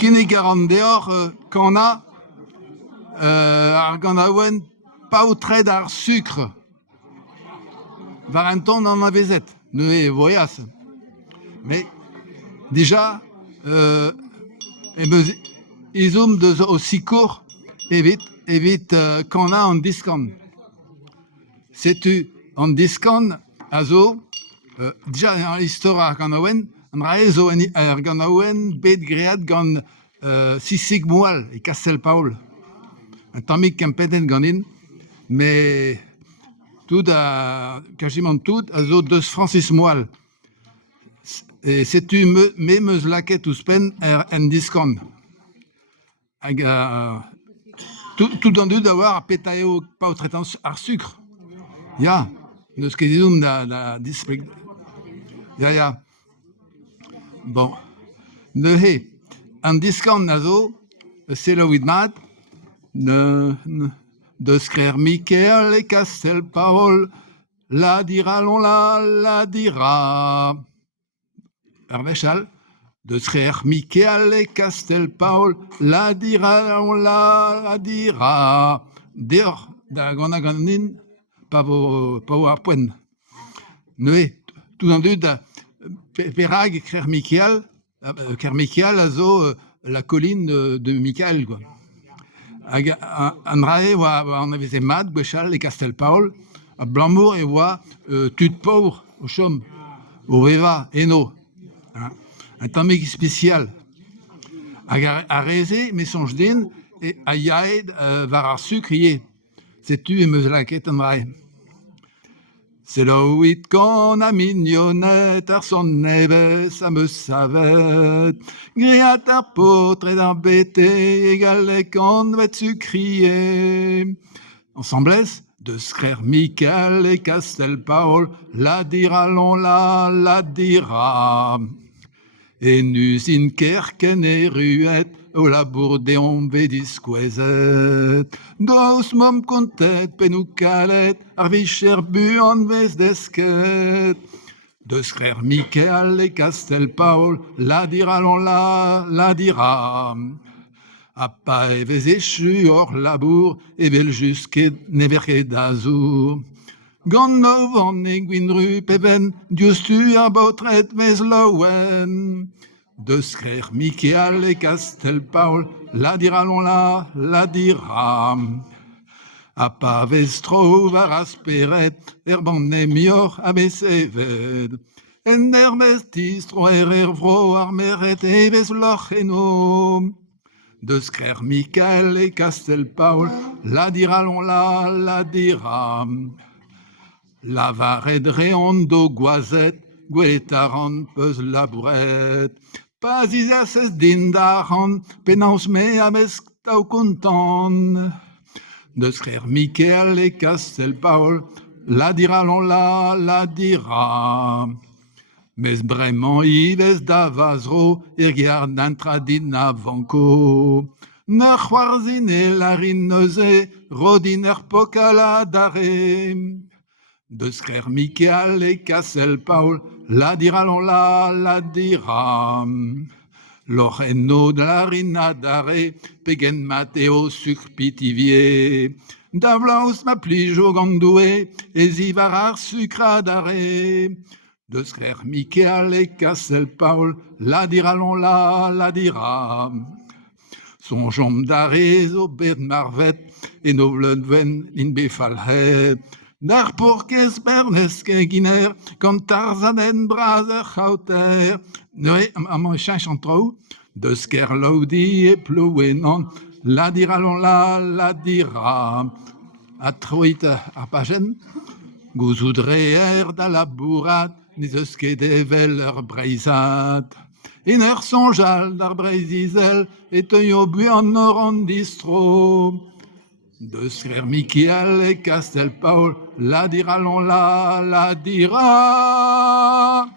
Kine garandeor qu'on a ar ganaouen paotred ar sucre. Varenton en avezet, ne voyas. Mais déjà, izom de au sicour évite qu'on a en discount. C'est-tu en discount a zo, déjà dans l'histoire ar ganaouen, an rae zo ar ganaouen bet great gant Sisig Moal et Castel Paul. Un tamik kempeten ganin, mais tout quasiment tout, a zo deus Francis Moal. Et c'est-tu meus laket ouspen en discount. Tout en deux d'avoir pétaillé pas au traitant ar sucre. Ya, neus ket izom da displeg. Ya. Bon. Ne he. En discount na zo, c'est le widmat, de skrer Michael et Castel Paul, la dira l'on la dira. Arvechal, de skrer Michael et Castel Paul, la dira l'on la dira. Deur da gana ganin, pa vo ar poen. Ne tout en deux da perag skrer Michael, car Michael a zo la colline de Michael, quoi. An rae oa an aveze mat, Gwechal et Castel Paul, a Blammour e oa tud paur o chom, o veva, eno. Un tammig spécial. A reze, me sonj din, et a yaed var ar sucre ie. C'est-tu e meus laket an rae. C'est là où it qu'on a mignonnette ar son neve, ça me savait. Griat ar potre d'embêté, égal qu'on va sucrier. Ensembles, de skrer Michael et Castel Paul, la dira l'on la dira. Et nus in kerken e ruet, o la bourdeon vedisquezet. Dos mom contet penou calet, ar vicher bu an vez desket. De skrer Michael et Castel Paul, la dira l'on la dira. A pa evez echu hor labour, evel jusket never ket d'azour. Gant no van e gwinru peven, diostu ar baotret vez laouen. De skrer Michael et Castel Paul, la dira l'on la dira. A pa vez tro var asperet, ban emior a vez eved. En vez distro vro ar meret e vez loch eno. De skrer Michael et Castel Paul, la dira l'on la dira. La varet reon do goazet, gwelet aran peus labouret. Pas izas din d'aran, penaos me a vez tao kontan. De skrer Michael et Castel Paul, la dira l'on la dira. Mes bremañ ivez da vazro, gard d'intradin avanko. N'ar c'hoarzin e larin neuze, rodin er pokala dare. De skrer Michael et Castel Paul, la dira l'on la dira. L'oreno de la rina dare, pegen Matteo sucre pitivier. Da vlaus ma plijo gandoue, e zivar ar sucre dare. De skrer Michael et Castel Paul, la dira l'on la dira. Son jom dare zo bet marvet, e no vleudven in befalhet. D'ar pourkez berneske giner, kant Tarzanen brazer chauter. Noe, am chanch an trou, de sker laudi e plouenan, la dira l'on la dira. A troit ar pagen, gouzoudre da labourat, niz eus ket evel ur breizat. En ur sonjal d'ar breizizel, et eo buan ur an distro. De skrer Michael et Castel Paul, la dira l'on la dira.